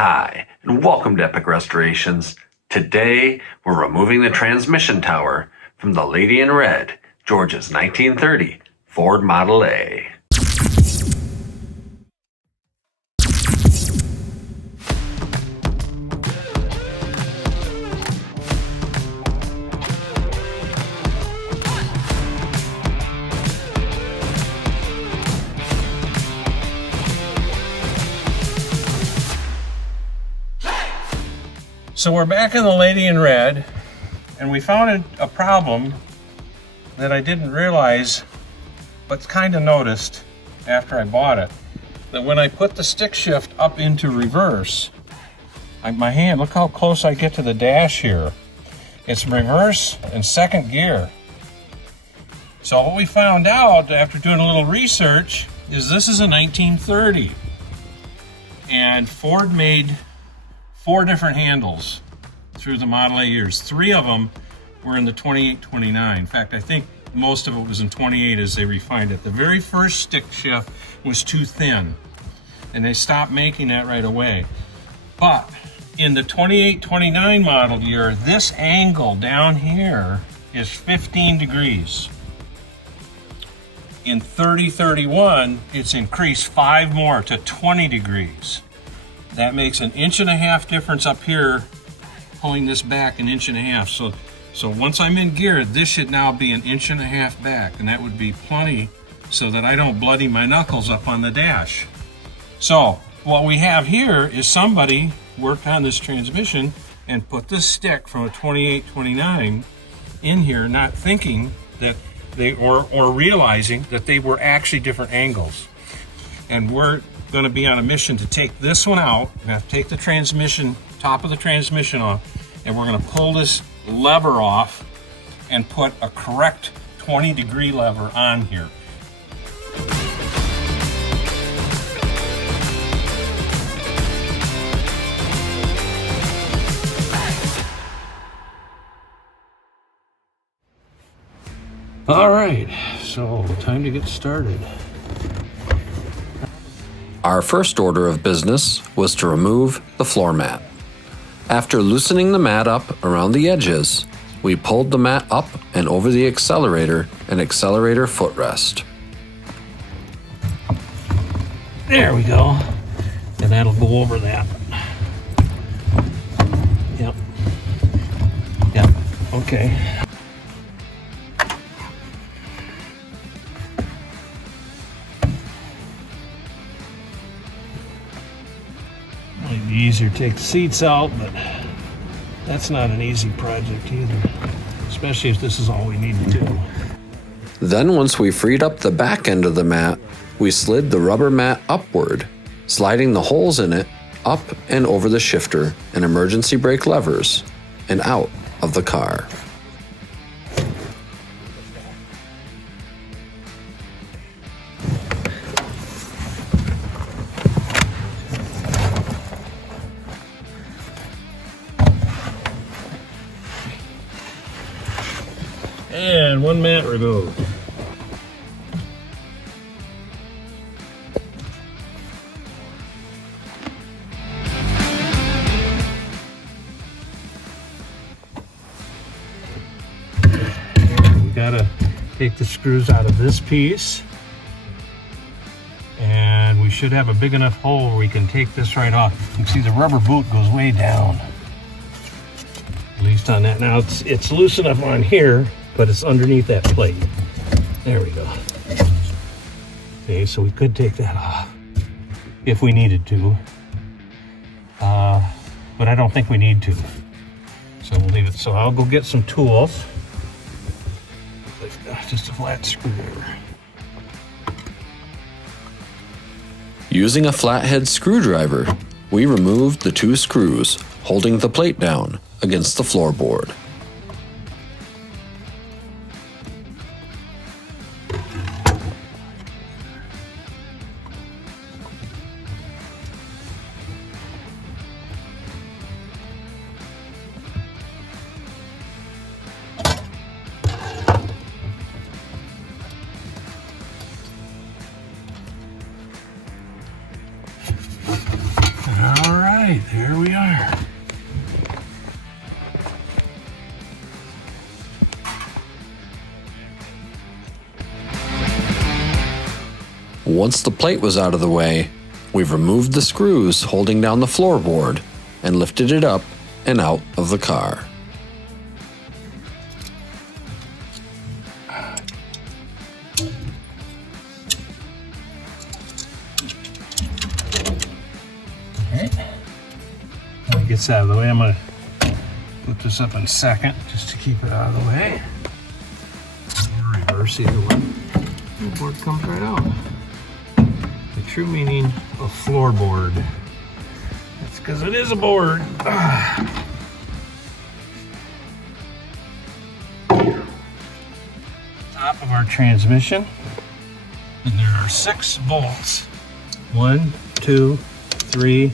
Hi, and welcome to Epic Restorations. Today, we're removing the transmission tower from the Lady in Red, Georgia's 1930 Ford Model A. So we're back in the Lady in Red, and we found a problem that I didn't realize, but kind of noticed after I bought it, that when I put the stick shift up into reverse, my hand, look how close I get to the dash here. It's reverse and second gear. So what we found out after doing a little research is this is a 1930, and Ford made 4 different handles through the Model A years. 3 of them were in the 28, 29. In fact, I think most of it was in 28 as they refined it. The very first stick shift was too thin, and they stopped making that right away. But in the 28, 29 model year, this angle down here is 15 degrees. In 30, 31, it's increased 5 more to 20 degrees. That makes an 1.5 inch difference up here, pulling this back 1.5 inches. So once I'm in gear, this should now be 1.5 inches back, and that would be plenty so that I don't bloody my knuckles up on the dash. So what we have here is somebody worked on this transmission and put this stick from a 28, 29 in here, not thinking that they, or realizing that they were actually different angles. And we're going to be on a mission to take this one out. We're going to take the transmission, top of the transmission off, and we're going to pull this lever off and put a correct 20-degree lever on here. All right, so time to get started. Our first order of business was to remove the floor mat. After loosening the mat up around the edges, we pulled the mat up and over the accelerator and accelerator footrest. There we go. And that'll go over that. Yep. Yep. Okay. Might be easier to take the seats out, but that's not an easy project either, especially if this is all we need to do. Then once we freed up the back end of the mat, we slid the rubber mat upward, sliding the holes in it up and over the shifter and emergency brake levers and out of the car. And one mat removed. We gotta take the screws out of this piece, and we should have a big enough hole where we can take this right off. You can see the rubber boot goes way down, at least on that. Now it's loose enough on here, but it's underneath that plate. There we go. Okay, so we could take that off if we needed to, but I don't think we need to. So we'll leave it. So I'll go get some tools. Just a flat screwdriver. Using a flathead screwdriver, we removed the 2 screws holding the plate down against the floorboard. All right. right, there we are. Once the plate was out of the way, we've removed the screws holding down the floorboard and lifted it up and out of the car. When it gets out of the way, I'm going to put this up in second just to keep it out of the way. Reverse either way. The board comes right out. The true meaning of floorboard. It's because it is a board. Top of our transmission. And there are 6 bolts. 1, 2, 3,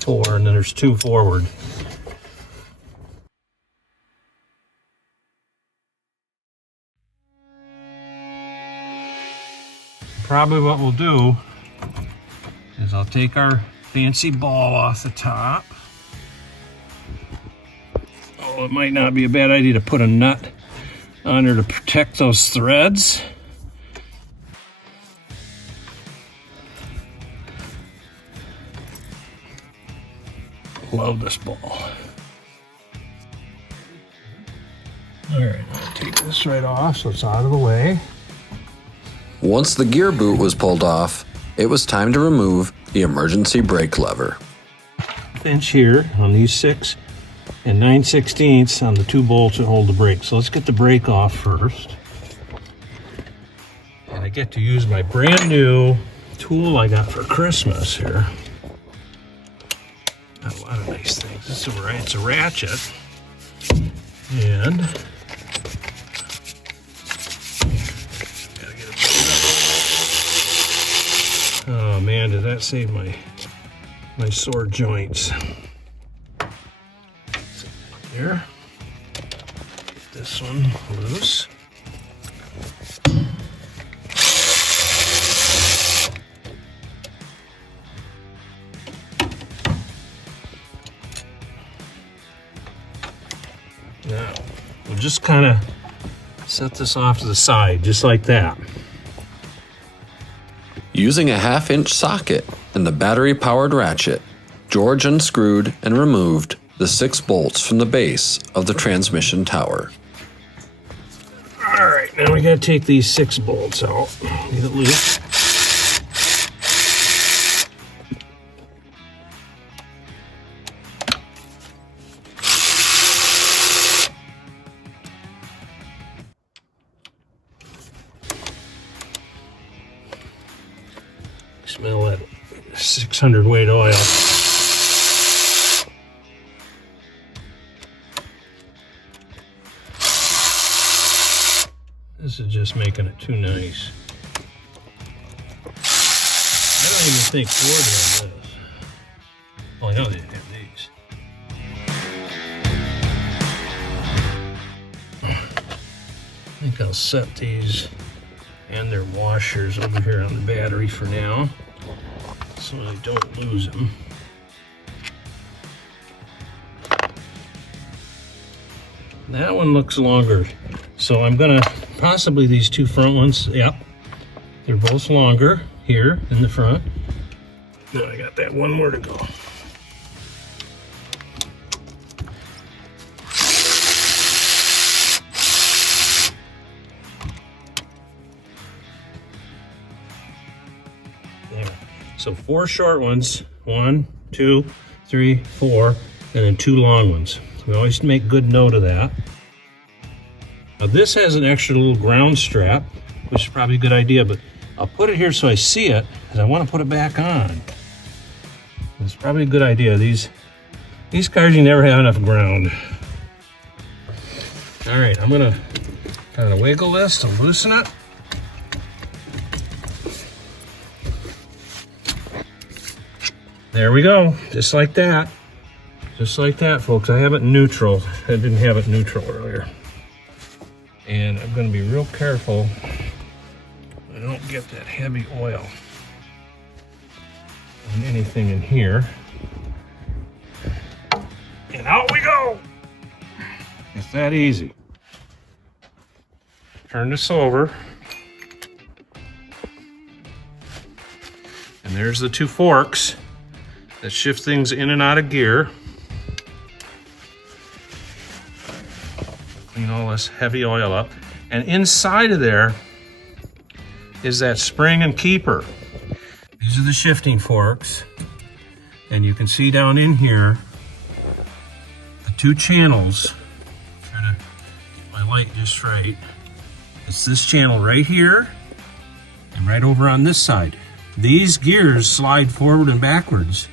4, and then there's 2 forward. Probably what we'll do is I'll take our fancy ball off the top. Oh, it might not be a bad idea to put a nut on there to protect those threads. Love this ball. All right, I'll take this right off so it's out of the way. Once the gear boot was pulled off, it was time to remove the emergency brake lever. Pinch here on these 6 and 9/16 on the 2 bolts that hold the brake. So let's get the brake off first. And I get to use my brand new tool I got for Christmas here. Got a lot of nice things. It's a ratchet. And gotta get it up. Oh man, did that save my sore joints. There. Get this one loose. Now, we'll just kind of set this off to the side, just like that. Using a 1/2-inch socket and the battery-powered ratchet, George unscrewed and removed the 6 bolts from the base of the transmission tower. All right, now we gotta take these 6 bolts out. Get it loose. Smell that 600 weight oil. This is just making it too nice. I don't even think Ford has this. Well, I know they have these. I think I'll set these and their washers over here on the battery for now, so I don't lose them. That one looks longer, so I'm gonna possibly these 2 front ones. Yep, they're both longer here in the front. Now I got that one more to go. There. So 4 short ones, 1, 2, 3, 4, and then 2 long ones. We always make good note of that. Now this has an extra little ground strap, which is probably a good idea, but I'll put it here so I see it, because I want to put it back on. It's probably a good idea. These cars, you never have enough ground. All right, I'm gonna kind of wiggle this to loosen it. There we go, just like that. Just like that, folks. I have it in neutral. I didn't have it neutral earlier. And I'm going to be real careful I don't get that heavy oil on anything in here. It's that easy. Turn this over. And there's the two forks that shift things in and out of gear. Clean all this heavy oil up. And inside of there is that spring and keeper. These are the shifting forks. And you can see down in here the two channels. Try to get my light just right. It's this channel right here and right over on this side. These gears slide forward and backwards.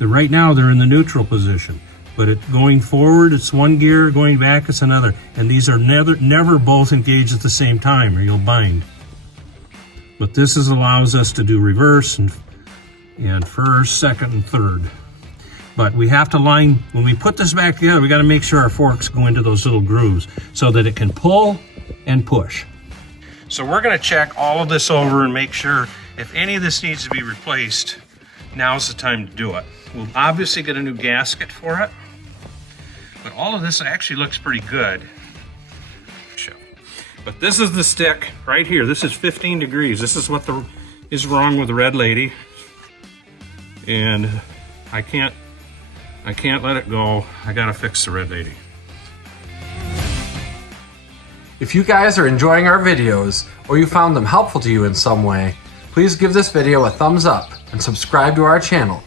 Right now they're in the neutral position, but going forward it's one gear, going back it's another. And these are never both engaged at the same time or you'll bind. But this allows us to do reverse and first, second, and third. But we have to line, when we put this back together, we got to make sure our forks go into those little grooves so that it can pull and push. So we're going to check all of this over and make sure if any of this needs to be replaced, now's the time to do it. We'll obviously get a new gasket for it, but all of this actually looks pretty good. But this is the stick right here. This is 15 degrees. This is what is wrong with the red lady. And I can't let it go. I gotta fix the red lady. If you guys are enjoying our videos, or you found them helpful to you in some way, please give this video a thumbs up and subscribe to our channel.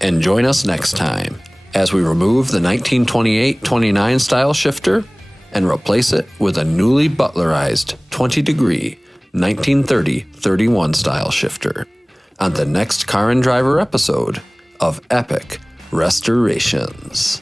And join us next time as we remove the 1928-29 style shifter and replace it with a newly butlerized 20-degree 1930-31 style shifter on the next Car and Driver episode of Epic Restorationz.